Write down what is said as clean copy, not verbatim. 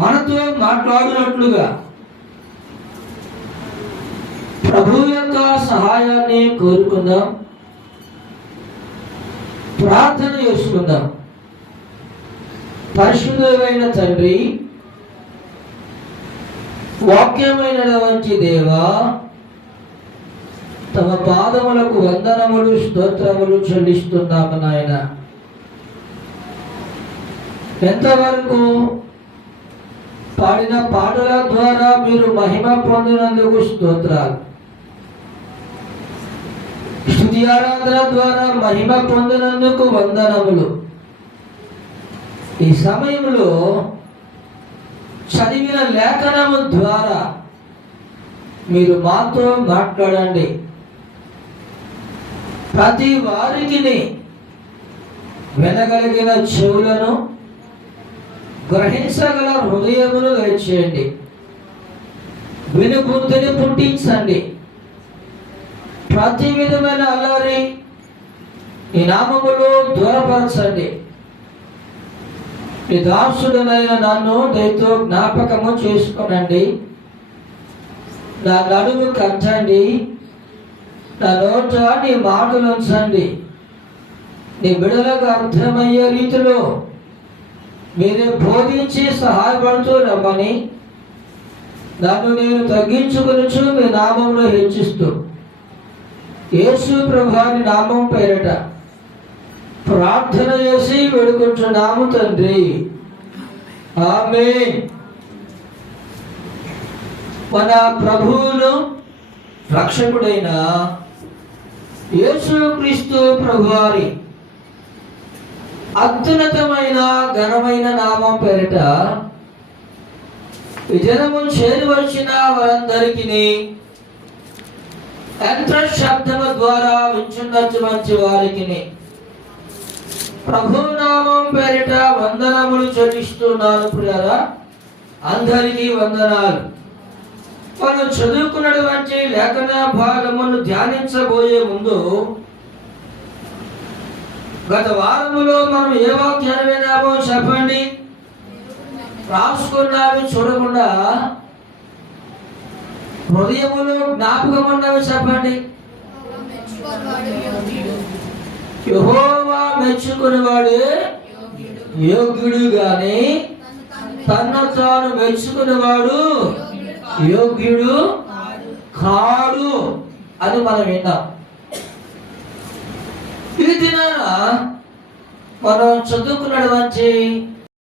మనతో మాట్లాడినట్లుగా ప్రభు యొక్క సహాయాన్ని కోరుకుందాం, ప్రార్థన చేసుకుందాం. పరిశుద్ధమైన తండ్రి, వాక్యమైనటువంటి దేవా, తమ పాదములకు వందనములు స్తోత్రములు చెల్లిస్తున్నాము నాయన. ఎంతవరకు పాడిన పాటల ద్వారా మీరు మహిమ పొందినందుకు స్తోత్రాలు, స్తుతి ఆరాధన ద్వారా మహిమ పొందినందుకు వందనములు. ఈ సమయంలో చదివిన లేఖనము ద్వారా మీరు మాతో మాట్లాడండి. ప్రతి వారికి వినగలిగిన చెవులను, గ్రహించగల హృదయమును దయచేయండి. వినుబుద్ధిని పుట్టించండి. ప్రతి విధమైన అల్లరి ఈ నామములో దూరపరచండి. ఈ దాసుడనైన నన్ను దయతో జ్ఞాపకము చేసుకొనండి. నా నడుము కట్టండి, నా నోట నీ మాటలు ఉంచండి. నీ బిడలకు అర్థమయ్యే రీతిలో మీరే బోధించి సహాయపడుతూ రమ్మని నన్ను నేను తగ్గించుకొనుచు మీ నామంలో హెచ్చిస్తూ యేసు ప్రభువారి నామం పేరట ప్రార్థన చేసి వేడుకుంటున్నాము తండ్రి, ఆమేన్. మన ప్రభువును రక్షకుడైన యేసుక్రీస్తు ప్రభువారి అత్యున్నతమైన ఘనమైన నామం పేరిట ఈ జనము చేరి వచ్చిన వారందరికీ యంత్ర శబ్దము ద్వారా వింటున్నట్టు మంచి వారికి ప్రభు నామం పేరిట వందనములు చెల్లిస్తున్నాను. ప్రియులారా, అందరికీ వందనాలు. మనం చదువుకున్నటువంటి లేఖన భాగమును ధ్యానించబోయే ముందు గత వారములో మనం ఏ వాక్యాన్ని విన్నామో చెప్పండి. రాసుకున్నవి చూడకుండా హృదయములో జ్ఞాపకం ఉన్నవి చెప్పండి. యెహోవా మెచ్చుకునేవాడే యోగ్యుడు గాని తన్ను తాను మెచ్చుకునేవాడు యోగ్యుడు కాడు అని మనం విన్నాం. ఈ దినాన మనం చదువుకున్నటువంటి